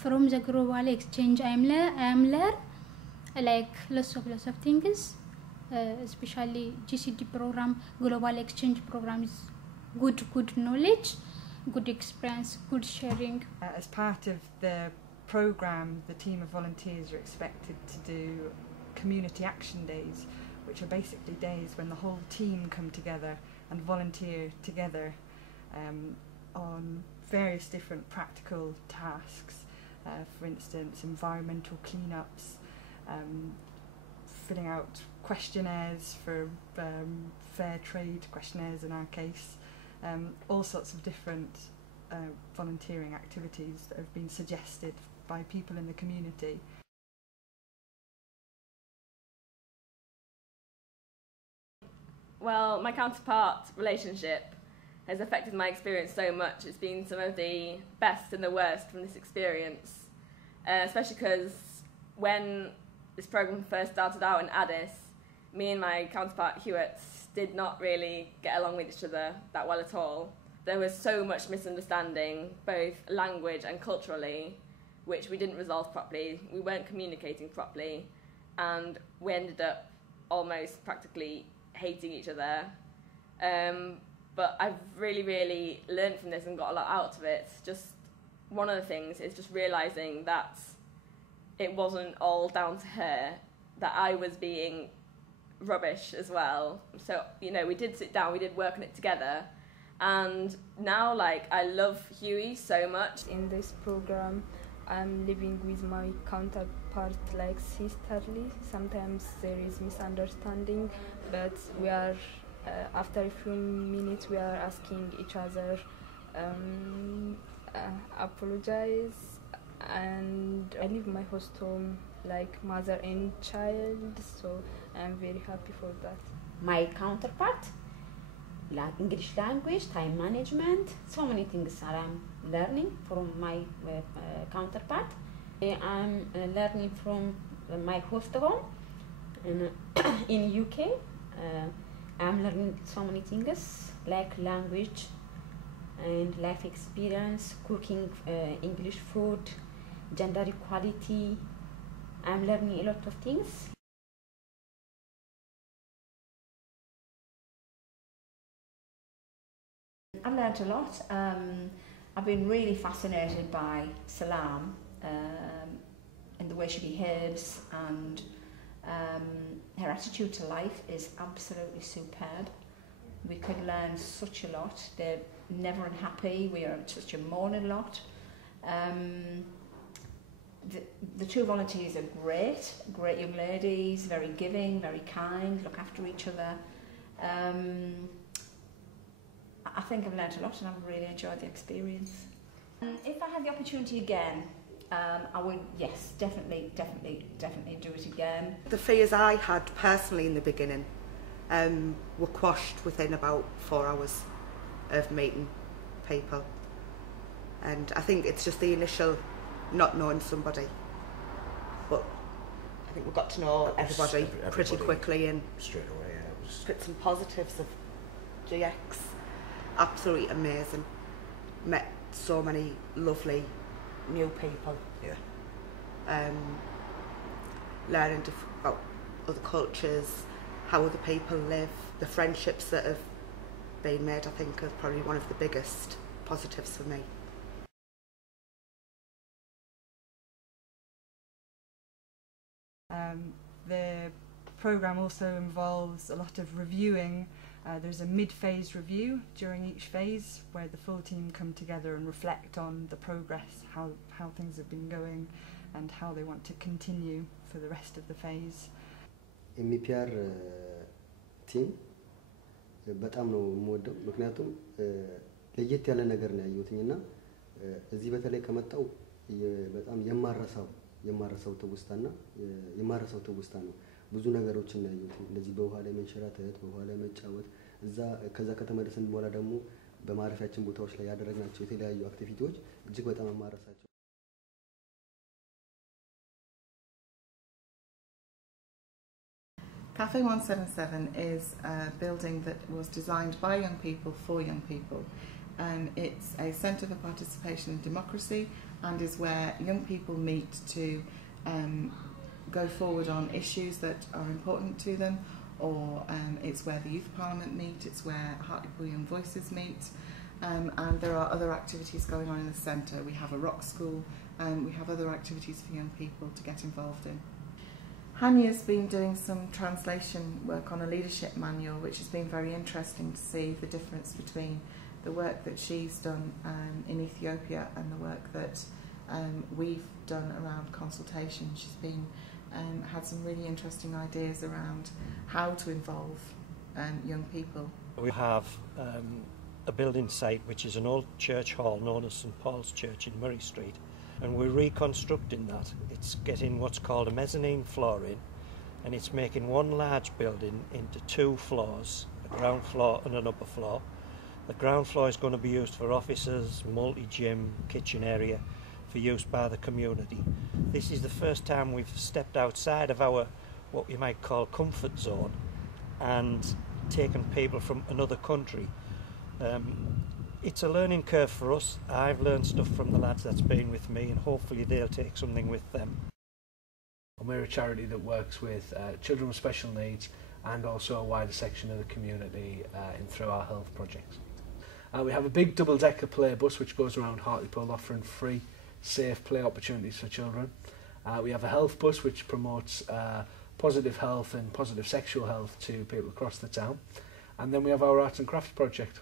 from the Global Xchange. I am learn like lots of things, especially GCD program, Global Xchange program is good knowledge, good experience, good sharing. As part of the program, the team of volunteers are expected to do community action days, which are basically days when the whole team come together and volunteer together on various different practical tasks. For instance, environmental cleanups, filling out questionnaires for fair trade questionnaires in our case, all sorts of different volunteering activities that have been suggested by people in the community. Well, my counterpart relationship has affected my experience so much. It's been some of the best and the worst from this experience, especially because when this program first started out in Addis, me and my counterpart Hewitt did not really get along with each other that well at all. There was so much misunderstanding, both language and culturally, which we didn't resolve properly. We weren't communicating properly, and we ended up almost practically hating each other. But I've really learned from this and got a lot out of it. Just one of the things is just realising that it wasn't all down to her, that I was being rubbish as well. So, you know, we did sit down, we did work on it together, and now, like, I love Huey so much. In this program, I'm living with my counterpart like sisterly. Sometimes there is misunderstanding, but we are after a few minutes we are asking each other apologize, and I live my host home like mother and child, so I'm very happy for that. My counterpart, like English language, time management, so many things that I'm learning from my counterpart. I'm learning from my host home in UK. I'm learning so many things like language and life experience, cooking English food, gender equality. I'm learning a lot of things. I've learned a lot. I've been really fascinated by S.L.A.B and the way she behaves, and her attitude to life is absolutely superb. We could learn such a lot. They're never unhappy. We are such a mourning lot. The two volunteers are great young ladies, very giving, very kind, look after each other. I think I've learnt a lot and I've really enjoyed the experience. If I had the opportunity again, I would, yes, definitely do it again. The fears I had personally in the beginning were quashed within about 4 hours of meeting people. And I think it's just the initial not knowing somebody. But I think we got to know everybody pretty quickly, and straight away, bits and positives of GX. Absolutely amazing. Met so many lovely new people. Yeah. Learning about other cultures, how other people live, the friendships that have been made, I think, are probably one of the biggest positives for me. The programme also involves a lot of reviewing. There's a mid-phase review during each phase where the full team come together and reflect on the progress, how things have been going and how they want to continue for the rest of the phase. MEPR team በጣም ነው የምወደው፣ ምክንያቱም ለየት ያለ ነገር ነው ያየሁትና እዚህ በተለይ ከመጣው በጣም የማረሳው ትውስታ ነው። ብዙ ነገሮችን ነው ያየሁት። እንደዚህ በውሃ ላይ መንሸራተት፣ በውሃ ላይ መጫወት፣ ከዛ ከተመለስን በኋላ ደግሞ በማረፊያችን ቦታዎች ላይ ያደረግናቸው የተለያዩ አክቲቪቲዎች እጅግ በጣም የማረሳቸው። Cafe 177 is a building that was designed by young people for young people. It's a centre for participation and democracy, and is where young people meet to go forward on issues that are important to them, or it's where the Youth Parliament meet, it's where Hartlepool Young Voices meet, and there are other activities going on in the centre. We have a rock school, and we have other activities for young people to get involved in. Hanya's been doing some translation work on a leadership manual, which has been very interesting to see the difference between the work that she's done in Ethiopia and the work that we've done around consultation. She's been had some really interesting ideas around how to involve young people. We have a building site which is an old church hall known as St Paul's Church in Murray Street, and we're reconstructing that. It's getting what's called a mezzanine floor in, and it's making one large building into two floors, a ground floor and an upper floor. The ground floor is going to be used for offices, multi-gym, kitchen area for use by the community. This is the first time we've stepped outside of our, what you might call, comfort zone and taken people from another country. It's a learning curve for us. I've learned stuff from the lads that's been with me, and hopefully they'll take something with them. And we're a charity that works with children with special needs and also a wider section of the community through our health projects. We have a big double-decker play bus which goes around Hartlepool offering free, safe play opportunities for children. We have a health bus which promotes positive health and positive sexual health to people across the town. And then we have our arts and crafts project,